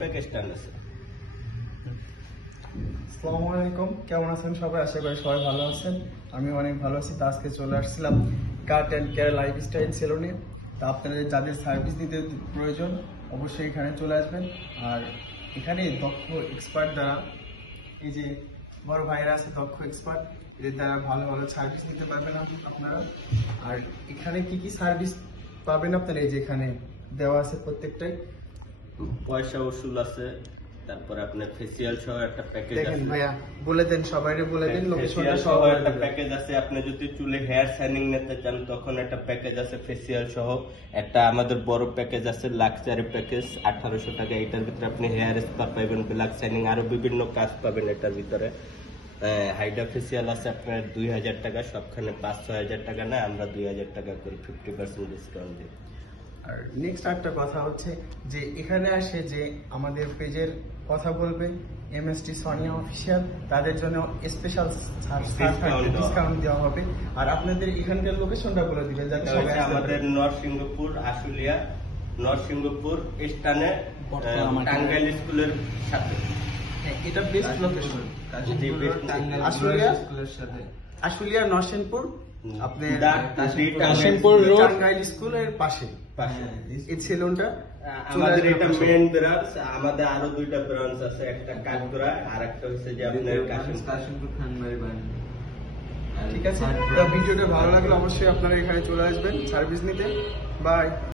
আসসালামু আলাইকুম, কেমন আছেন সবাই? আশা করি সবাই ভালো আছেন। আমি অনেক ভালো আছি। তো আজকে চলে আসছিলাম কাট অ্যান্ড কেয়ার লাইফস্টাইল সেলুনে। তো আপনাদের যাদের সার্ভিস নিতে প্রয়োজন অবশ্যই এখানে চলে আসবেন। আর এখানে দক্ষ এক্সপার্ট দ্বারা, এই যে বড় ভাইরা আছে দক্ষ এক্সপার্ট, এদের দ্বারা ভালো ভালো সার্ভিস নিতে পারবেন আপনারা। আর এখানে কি কি সার্ভিস পাবেন আপনারা, এই যে এখানে দেওয়া আছে প্রত্যেকটাই। পয়সা উসুল আছে, তারপরে আপনার ফেসিয়াল সহ একটা প্যাকেজ আছে। দেখেন ভাইয়া, বলে দেন, সবাইকে বলে দেন লোকেশনটা সহ সহ একটা প্যাকেজ আছে। আপনি যদি চুলে হেয়ার শাইনিং নিতে চান তখন একটা প্যাকেজ আছে ফেসিয়াল সহ। একটা আমাদের বড় প্যাকেজ আছে লাক্সারি প্যাকেজ 1800 টাকা। এটার ভিতরে আপনি হেয়ার স্পা পাবেন, ব্ল্যাক শাইনিং, আরো বিভিন্ন কাজ পাবেন এটার ভিতরে। হাইড্রা ফেসিয়াল আছে আপনার 2000 টাকা, সবখানে 5-6000 টাকা না, আমরা 2000 টাকা করে 50% ডিসকাউন্ট দিই। আর নেক্সট একটা কথা হচ্ছে যে এখানে আসে যে আমাদের পেজের কথা বলবে এমএসটি সোনিয়া অফিসিয়াল, তাদের জন্য স্পেশাল ডিসকাউন্ট দেওয়া হবে। আর আপনাদের এখানকার লোকেশনটা বলে দিবেন যাতে সবাই আমাদের নরসিংহপুর আশুলিয়া, নরসিংহপুর স্থানে টাঙ্গাইল স্কুলের সাথে। এটা বেস্ট লোকেশন, আশুলিয়া নরসিংহপুর, আপনি কাশিমপুর রোড টাঙ্গাইল স্কুলের পাশে এই সেলুনটা। আমাদের এটা মেইন ব্রাঞ্চ। আমাদের আরো 2টা ব্রাঞ্চ আছে, একটা কাঠগড়া আর একটা হচ্ছে যে আপনার কাশিমপুর খানবাড়ি। ঠিক আছে, ভিডিওটা ভালো লাগলে অবশ্যই আপনারা এখানে চলে আসবেন সার্ভিস নিতে। বাই।